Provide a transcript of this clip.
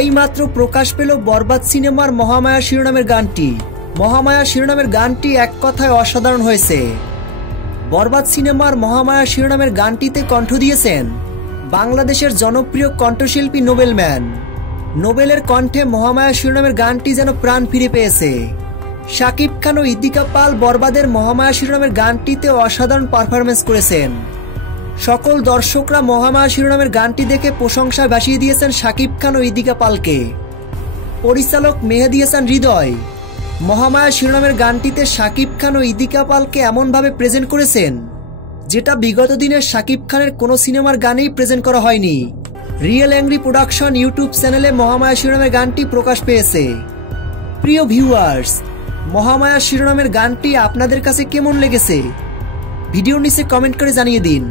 এইমাত্র প্রকাশ পেল বরবাদ সিনেমার মহামায়া শিরোনামের গানটি। মহামায়া শিরোনামের গানটি এক কথায় অসাধারণ হয়েছে। বরবাদ সিনেমার মহামায়া শিরোনামের গানটিতে কণ্ঠ দিয়েছেন বাংলাদেশের জনপ্রিয় কণ্ঠশিল্পী নোবেল ম্যান। নোবেলের কণ্ঠে মহামায়া শিরোনামের গানটি যেন প্রাণ ফিরে পেয়েছে। শাকিব খান ও ইদিকা পাল বরবাদের মহামায়া শিরোনামের গানটিতে অসাধারণ পারফরমেন্স করেছেন। সকল দর্শকরা মহামায়া শিরোনামের গানটি দেখে প্রশংসায় ভাসিয়ে দিয়েছেন শাকিব খান ও ইদিকা পালকে। পরিচালক মেহেদী হাসান হৃদয় মহামায়া শিরোনামের গানটিতে শাকিব খান ও ইদিকা পালকে এমনভাবে প্রেজেন্ট করেছেন যেটা বিগত দিনের শাকিব খানের কোনো সিনেমার গানেই প্রেজেন্ট করা হয়নি। রিয়েল অ্যাংরি প্রোডাকশন ইউটিউব চ্যানেলে মহামায়া শিরোনামের গানটি প্রকাশ পেয়েছে। প্রিয় ভিউয়ার্স, মহামায়া শিরোনামের গানটি আপনাদের কাছে কেমন লেগেছে ভিডিওর নিচে কমেন্ট করে জানিয়ে দিন।